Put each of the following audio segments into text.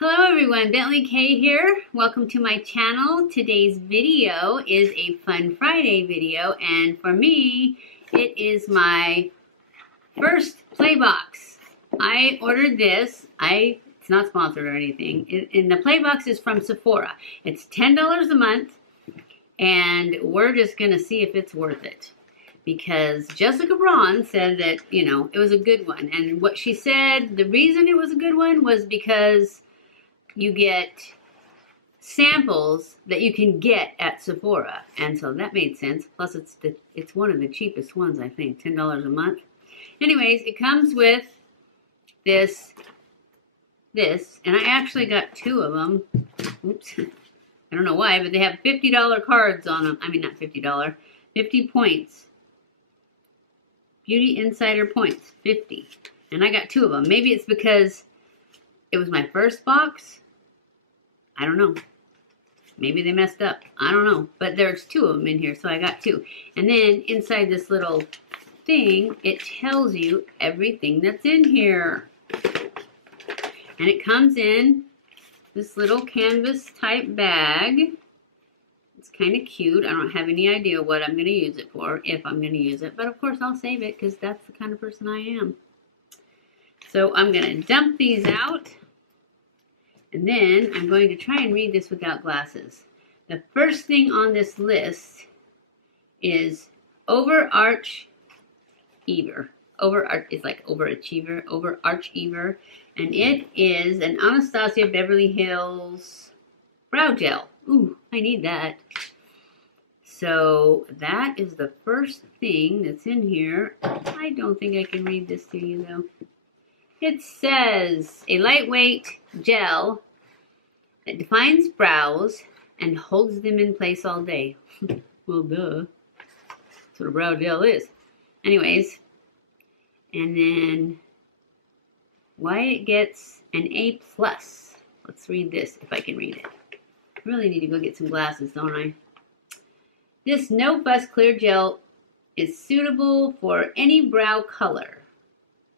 Hello everyone, BentlyK here. Welcome to my channel. Today's video is a Fun Friday video, and for me, it is my first play box. I ordered this. It's not sponsored or anything. And the play box is from Sephora. It's $10 a month, and we're just gonna see if it's worth it. Because Jessica Braun said that, it was a good one. And what she said, the reason it was a good one was because you get samples that you can get at Sephora, and so that made sense. Plus, it's one of the cheapest ones, I think, $10 a month. Anyways, it comes with this, and I actually got two of them. Oops, I don't know why, but they have $50 cards on them. I mean, not $50, 50 points. Beauty Insider points, 50, and I got two of them. Maybe it's because it was my first box. I don't know. Maybe they messed up. I don't know. But there's two of them in here, so I got two. And then inside this little thing, it tells you everything that's in here. And it comes in this little canvas type bag. It's kind of cute. I don't have any idea what I'm going to use it for, if I'm going to use it. But of course, I'll save it because that's the kind of person I am. So I'm going to dump these out. And then I'm going to try and read this without glasses. The first thing on this list is Overarchiever. It's like overachiever, Overarchiever. And it is an Anastasia Beverly Hills brow gel. Ooh, I need that. So that is the first thing that's in here. I don't think I can read this to you though. It says, a lightweight gel that defines brows and holds them in place all day. Well, duh. That's what a brow gel is. Anyways, and then why it gets an A+. Let's read this, if I can read it. I really need to go get some glasses, don't I? This no-fuss clear gel is suitable for any brow color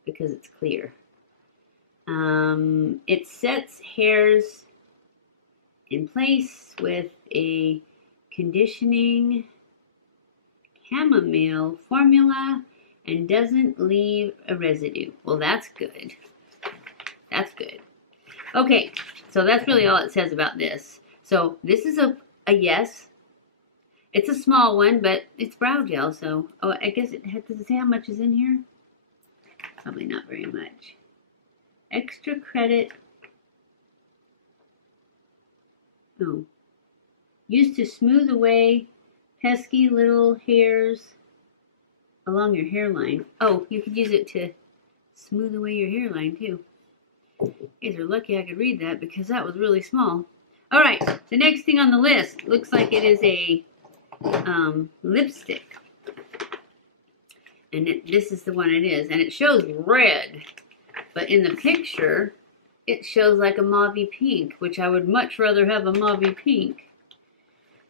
because it's clear. It sets hairs in place with a conditioning chamomile formula and doesn't leave a residue. Well, that's good. That's good. Okay, so that's really all it says about this. So this is a yes. It's a small one, but it's brow gel, so I guess does it say how much is in here? Probably not very much. Extra credit. Oh. Used to smooth away pesky little hairs along your hairline. Oh, you could use it to smooth away your hairline too. You guys are lucky I could read that because that was really small. All right, the next thing on the list looks like it is a lipstick. And this is the one it is. And it shows red. But in the picture, it shows like a mauvey pink, which I would much rather have a mauvey pink.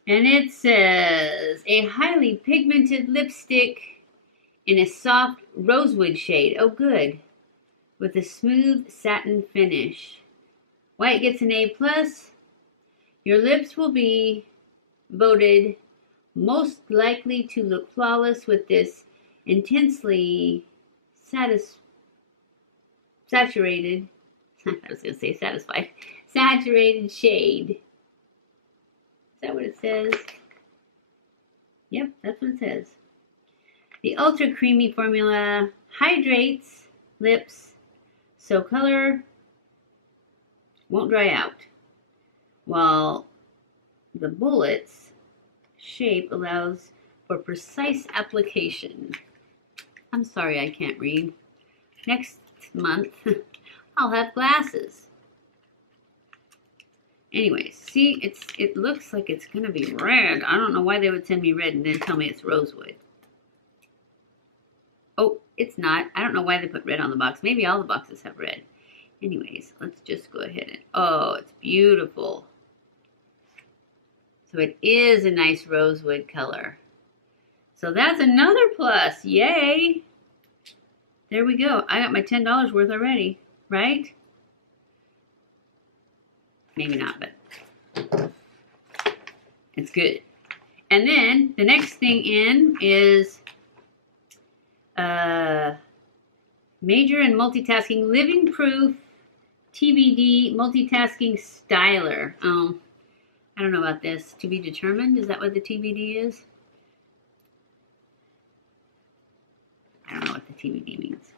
And it says, a highly pigmented lipstick in a soft rosewood shade. Oh, good. With a smooth satin finish. Why it gets an A+. Your lips will be voted most likely to look flawless with this intensely saturated, I was going to say satisfied, saturated shade. Is that what it says? Yep, that's what it says. The ultra creamy formula hydrates lips so color won't dry out, while the bullet's shape allows for precise application. I'm sorry I can't read. Next month, I'll have glasses. Anyways, see, it looks like it's gonna be red. I don't know why they would send me red and then tell me it's rosewood. Oh, it's not. I don't know why they put red on the box. Maybe all the boxes have red. Anyways, let's just go ahead and, oh, it's beautiful. So it is a nice rosewood color. So that's another plus. Yay! There we go. I got my $10 worth already, right? Maybe not, but it's good. And then the next thing in is Major and Multitasking Living Proof T.B.D. Multitasking Styler. Oh, I don't know about this. To be determined? Is that what the T.B.D. is? I don't know what the T.B.D. means.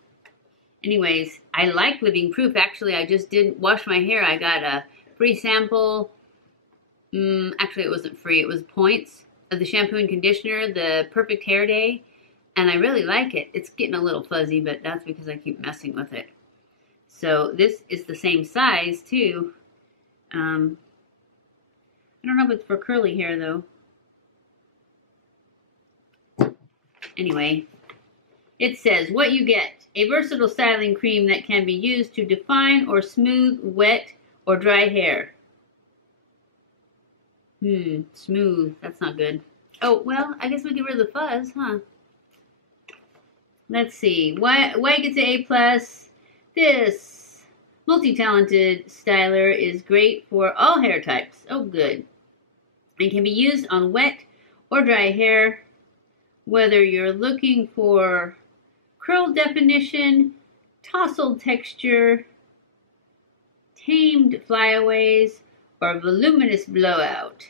Anyways, I like Living Proof. Actually, I just didn't wash my hair. I got a free sample. Actually, it wasn't free. It was points of the shampoo and conditioner, the Perfect Hair Day. And I really like it. It's getting a little fuzzy, but that's because I keep messing with it. So this is the same size, too. I don't know if it's for curly hair, though. Anyway, it says, what you get. A versatile styling cream that can be used to define or smooth wet or dry hair. Smooth. That's not good. Oh, well, I guess we get rid of the fuzz, huh? Let's see. Ouai gets an A+. This multi-talented styler is great for all hair types. Oh, good. And can be used on wet or dry hair, whether you're looking for curl definition, tousled texture, tamed flyaways, or voluminous blowout.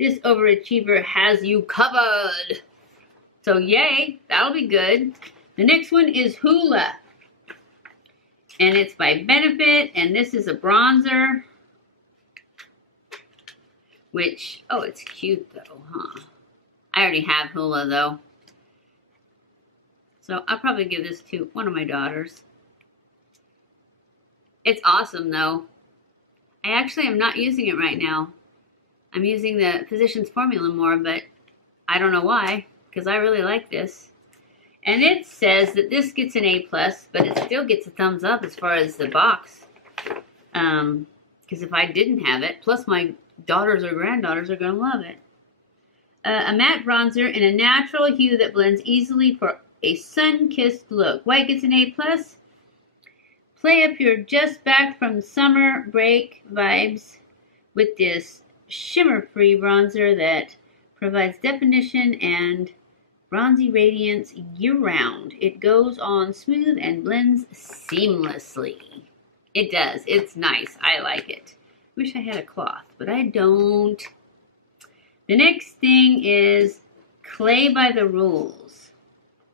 This overachiever has you covered. So yay, that'll be good. The next one is Hoola. And it's by Benefit, and this is a bronzer. Which, oh, it's cute though, huh? I already have Hoola though. So I'll probably give this to one of my daughters. It's awesome though. I actually am not using it right now. I'm using the Physicians Formula more, but I don't know why, because I really like this. And it says that this gets an A+, but it still gets a thumbs up as far as the box. Because if I didn't have it, plus my daughters or granddaughters are going to love it. A matte bronzer in a natural hue that blends easily for a sun-kissed look. Ouai gets an A+. Play up your just back from summer break vibes with this shimmer-free bronzer that provides definition and bronzy radiance year-round. It goes on smooth and blends seamlessly. It does. It's nice. I like it. Wish I had a cloth, but I don't. The next thing is Clay by the Rules.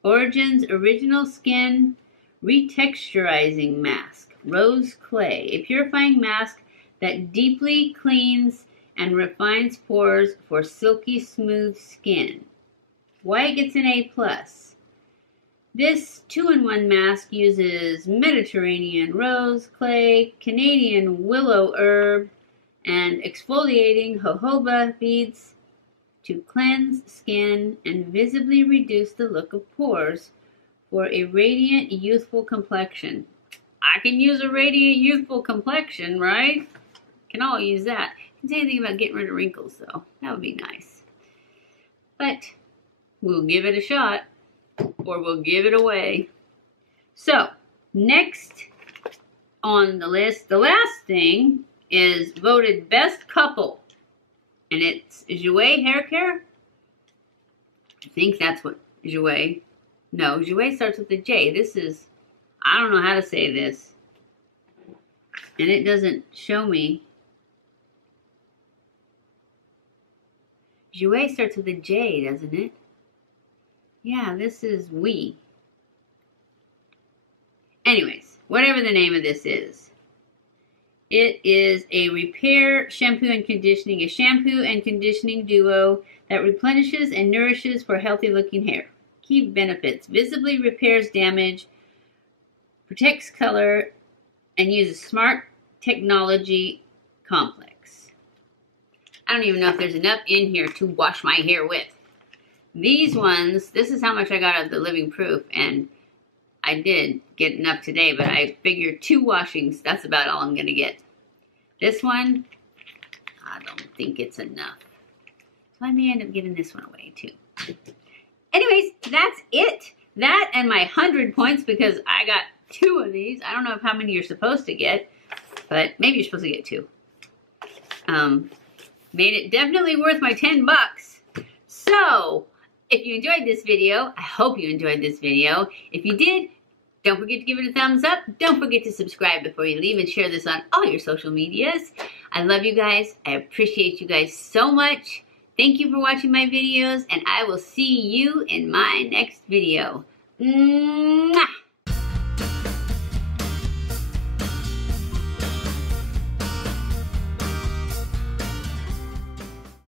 Origin's Original Skin Retexturizing Mask. Rose Clay. A purifying mask that deeply cleans and refines pores for silky smooth skin. Ouai gets an A+. This 2-in-1 mask uses Mediterranean rose clay, Canadian willow herb, and exfoliating jojoba beads to cleanse skin and visibly reduce the look of pores for a radiant, youthful complexion. I can use a radiant, youthful complexion, right? Can all use that. Can't say anything about getting rid of wrinkles, though. That would be nice. But we'll give it a shot, or we'll give it away. So, next on the list, the last thing is voted best couple. And it's Ouai Hair Care. I think that's what Ouai. No, Ouai starts with a J. This is, I don't know how to say this. And it doesn't show me. Ouai starts with a J, doesn't it? Yeah, this is we. Anyways, whatever the name of this is. It is a repair shampoo and conditioning, a shampoo and conditioning duo that replenishes and nourishes for healthy looking hair. Key benefits: visibly repairs damage, protects color, and uses smart technology complex. I don't even know if there's enough in here to wash my hair with. These ones, this is how much I got of the Living Proof, and I did get enough today, but I figured 2 washings, that's about all I'm going to get. This one, I don't think it's enough. So I may end up giving this one away too. Anyways, that's it. That and my 100 points, because I got 2 of these. I don't know how many you're supposed to get, but maybe you're supposed to get 2. Made it definitely worth my 10 bucks. So, if you enjoyed this video, I hope you enjoyed this video. If you did, don't forget to give it a thumbs up. Don't forget to subscribe before you leave and share this on all your social medias. I love you guys. I appreciate you guys so much. Thank you for watching my videos, and I will see you in my next video. Mwah!